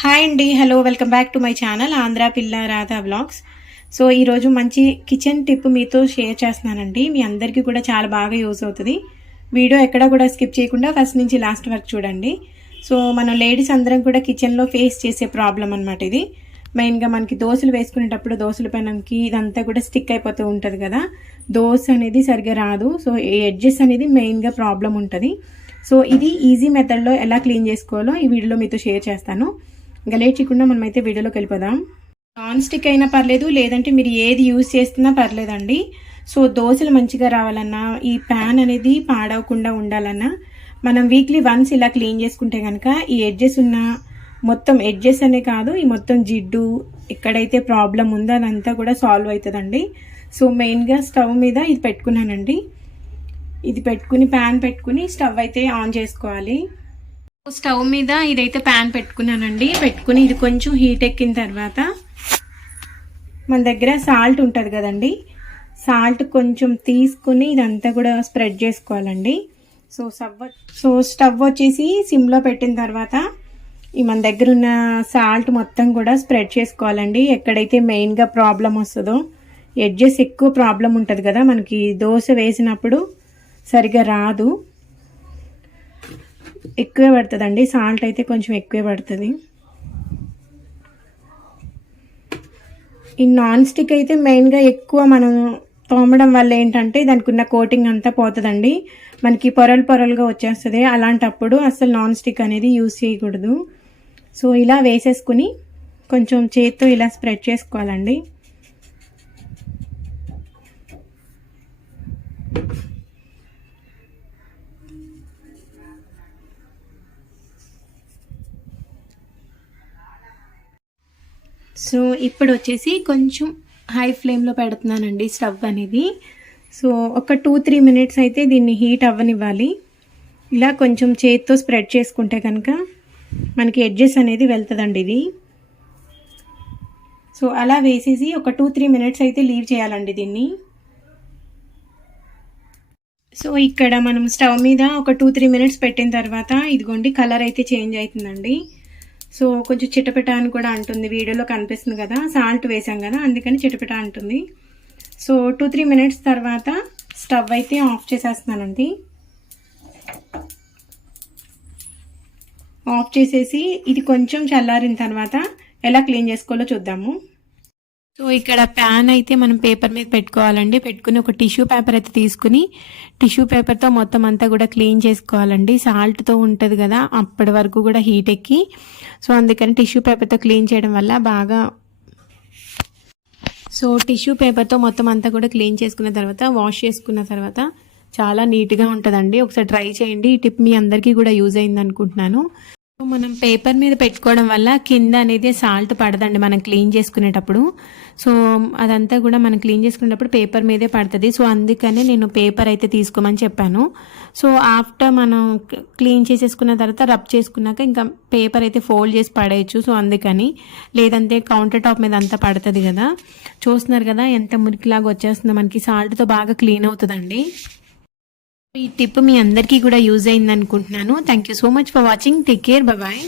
Hi అండి hello welcome back to my channel Andhra Pilla Radha blogs so ఈరోజు మంచి kitchen tip మీతో share చేస్తున్నానండి. మీ అందరికీ కూడా చాలా బాగా యూస్ అవుతుంది. వీడియో ఎక్కడ కూడా స్కిప్ చేయకుండా ఫస్ట్ నుంచి లాస్ట్ వరకు చూడండి. సో మనం లేడీస్ అందరం కూడా కిచెన్లో ఫేస్ చేసే ప్రాబ్లం అనమాట ఇది. మెయిన్గా మనకి దోశలు వేసుకునేటప్పుడు దోశల పెనంకి ఇదంతా కూడా స్టిక్ అయిపోతూ ఉంటుంది కదా. దోశ అనేది సరిగ్గా రాదు. సో ఎడ్జెస్ అనేది మెయిన్గా ప్రాబ్లం ఉంటుంది. సో ఇది ఈజీ మెథడ్లో ఎలా క్లీన్ చేసుకోవాలో ఈ వీడియోలో మీతో షేర్ చేస్తాను. ఇంకా లేట్ చేయకుండా మనమైతే వీడియోలోకి వెళ్ళిపోదాం. నాన్ స్టిక్ అయినా పర్లేదు లేదంటే మీరు ఏది యూజ్ చేస్తున్నా పర్లేదండి. సో దోశలు మంచిగా రావాలన్నా ఈ ప్యాన్ అనేది పాడవకుండా ఉండాలన్నా మనం వీక్లీ వన్స్ ఇలా క్లీన్ చేసుకుంటే కనుక ఈ ఎడ్జెస్ ఉన్న మొత్తం ఎడ్జెస్ అనే కాదు ఈ మొత్తం జిడ్డు ఎక్కడైతే ప్రాబ్లం ఉందో అదంతా కూడా సాల్వ్ అవుతుందండి. సో మెయిన్గా స్టవ్ మీద ఇది పెట్టుకున్నానండి. ఇది పెట్టుకుని ప్యాన్ పెట్టుకుని స్టవ్ అయితే ఆన్ చేసుకోవాలి. స్టవ్ మీద ఇదైతే ప్యాన్ పెట్టుకున్నానండి. పెట్టుకుని ఇది కొంచెం హీట్ ఎక్కిన తర్వాత మన దగ్గర సాల్ట్ ఉంటుంది కదండి. సాల్ట్ కొంచెం తీసుకుని ఇదంతా కూడా స్ప్రెడ్ చేసుకోవాలండి. సో సవ్ సో స్టవ్ వచ్చేసి సిమ్లో పెట్టిన తర్వాత ఈ మన దగ్గర ఉన్న సాల్ట్ మొత్తం కూడా స్ప్రెడ్ చేసుకోవాలండి. ఎక్కడైతే మెయిన్గా ప్రాబ్లం వస్తుందో. ఎడ్జెస్ ఎక్కువ ప్రాబ్లం ఉంటుంది కదా మనకి. దోశ వేసినప్పుడు సరిగా రాదు. ఎక్కువే పడుతుందండి. సాల్ట్ అయితే కొంచెం ఎక్కువే పడుతుంది. ఈ నాన్ స్టిక్ అయితే మెయిన్గా ఎక్కువ మనం తోమడం వల్ల ఏంటంటే దానికి ఉన్న కోటింగ్ అంతా పోతుందండి. మనకి పొరలు పొరలుగా వచ్చేస్తుంది. అలాంటప్పుడు అసలు నాన్ స్టిక్ అనేది యూస్ చేయకూడదు. సో ఇలా వేసేసుకుని కొంచెం చేత్తో ఇలా స్ప్రెడ్ చేసుకోవాలండి. సో ఇప్పుడు వచ్చేసి కొంచెం హై ఫ్లేమ్లో పెడుతున్నానండి స్టవ్ అనేది. సో ఒక టూ త్రీ మినిట్స్ అయితే దీన్ని హీట్ అవ్వనివ్వాలి. ఇలా కొంచెం చేతితో స్ప్రెడ్ చేసుకుంటే కనుక మనకి ఎడ్జెస్ అనేది వెళ్తుందండి ఇది. సో అలా వేసేసి ఒక టూ త్రీ మినిట్స్ అయితే లీవ్ చేయాలండి దీన్ని. సో ఇక్కడ మనం స్టవ్ మీద ఒక టూ త్రీ మినిట్స్ పెట్టిన తర్వాత ఇదిగోండి కలర్ అయితే చేంజ్ అవుతుందండి. సో కొంచెం చిటపిట అని కూడా అంటుంది. వీడియోలో కనిపిస్తుంది కదా సాల్ట్ వేసాం కదా అందుకని చిటపిట అంటుంది. సో టూ త్రీ మినిట్స్ తర్వాత స్టవ్ అయితే ఆఫ్ చేసేస్తున్నానండి. ఆఫ్ చేసేసి ఇది కొంచెం చల్లారిన తర్వాత ఎలా క్లీన్ చేసుకోవాలో చూద్దాము. సో ఇక్కడ ప్యాన్ అయితే మనం పేపర్ మీద పెట్టుకోవాలండి. పెట్టుకుని ఒక టిష్యూ పేపర్ అయితే తీసుకుని టిష్యూ పేపర్తో మొత్తం అంతా కూడా క్లీన్ చేసుకోవాలండి. సాల్ట్తో ఉంటుంది కదా అప్పటి వరకు కూడా హీట్ ఎక్కి. సో అందుకని టిష్యూ పేపర్తో క్లీన్ చేయడం వల్ల బాగా సో టిష్యూ పేపర్తో మొత్తం అంతా కూడా క్లీన్ చేసుకున్న తర్వాత వాష్ చేసుకున్న తర్వాత చాలా నీట్గా ఉంటుందండి. ఒకసారి ట్రై చేయండి. ఈ టిప్ మీ అందరికీ కూడా యూజ్ అయింది అనుకుంటున్నాను మనం పేపర్ మీద పెట్టుకోవడం వల్ల కింద అనేది సాల్ట్ పడదండి మనం క్లీన్ చేసుకునేటప్పుడు. సో అదంతా కూడా మనం క్లీన్ చేసుకునేటప్పుడు పేపర్ మీదే పడుతుంది. సో అందుకనే నేను పేపర్ అయితే తీసుకోమని చెప్పాను. సో ఆఫ్టర్ మనం క్లీన్ చేసేసుకున్న తర్వాత రబ్ చేసుకున్నాక ఇంకా పేపర్ అయితే ఫోల్డ్ చేసి పడేయచ్చు. సో అందుకని లేదంటే కౌంటర్ టాప్ మీద అంతా పడుతుంది కదా. చూస్తున్నారు కదా ఎంత మురికిలాగా వచ్చేస్తుందో. మనకి సాల్ట్తో బాగా క్లీన్ అవుతుందండి. ఈ టిప్ మీ అందరికీ కూడా యూజ్ అయింది అనుకుంటున్నాను thank you so much for watching take care bye